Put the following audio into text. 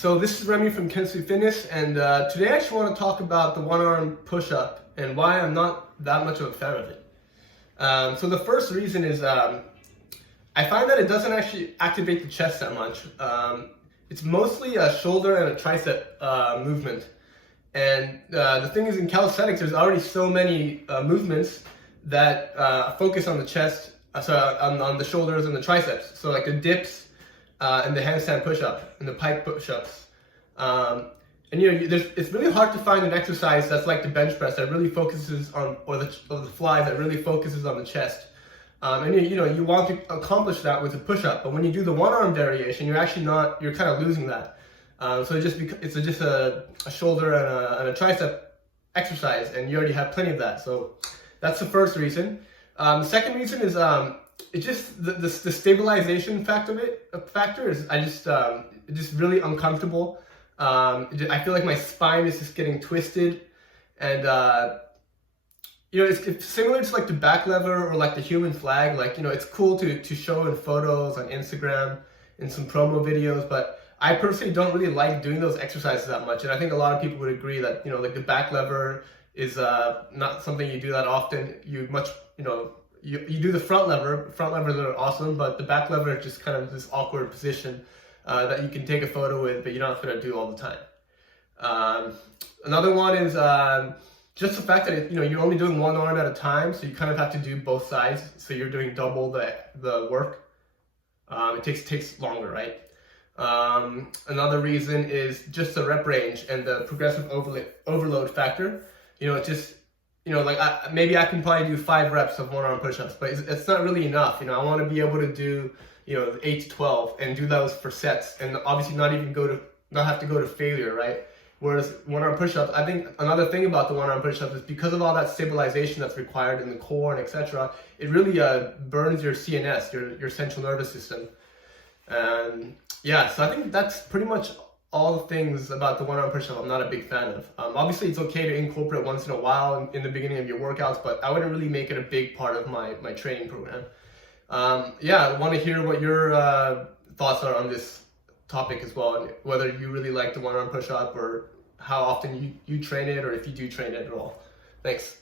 So this is Remy from Kensu Fitness, and today I actually want to talk about the one-arm push-up and why I'm not that much of a fan of it. So the first reason is I find that it doesn't actually activate the chest that much. It's mostly a shoulder and a tricep movement. And the thing is, in calisthenics, there's already so many movements that focus on the chest, on the shoulders and the triceps. So like the dips, and the handstand push-up and the pike push-ups. And it's really hard to find an exercise that's like the bench press that really focuses on, or the fly that really focuses on the chest. And you want to accomplish that with a push-up, but when you do the one-arm variation, you're kind of losing that. So it's just a shoulder and a tricep exercise, and you already have plenty of that. So that's the first reason. The second reason is it's just the stabilization factor is it's just really uncomfortable. I feel like my spine is just getting twisted, and it's similar to like the back lever or like the human flag. Like, it's cool to show in photos on Instagram, in some promo videos, but I personally don't really like doing those exercises that much. And I think a lot of people would agree that like the back lever is not something you do that often. You do the front lever. Front levers are awesome, but the back lever is just kind of this awkward position that you can take a photo with, but you're not going to do all the time. Another one is just the fact that you're only doing one arm at a time, so you kind of have to do both sides. So you're doing double the work. It takes longer, right? Another reason is just the rep range and the progressive overload factor. Maybe I can probably do 5 reps of one-arm push-ups, but it's not really enough. I want to be able to do 8 to 12 and do those for sets, and obviously not have to go to failure, right? Whereas one-arm push-ups, I think another thing about the one-arm push-ups is because of all that stabilization that's required in the core and etc. It really burns your CNS, your central nervous system. So I think that's pretty much all the things about the one-arm push-up I'm not a big fan of. Obviously, it's okay to incorporate once in a while in the beginning of your workouts, but I wouldn't really make it a big part of my training program. I want to hear what your thoughts are on this topic as well, and whether you really like the one-arm push-up or how often you train it, or if you do train it at all. Thanks.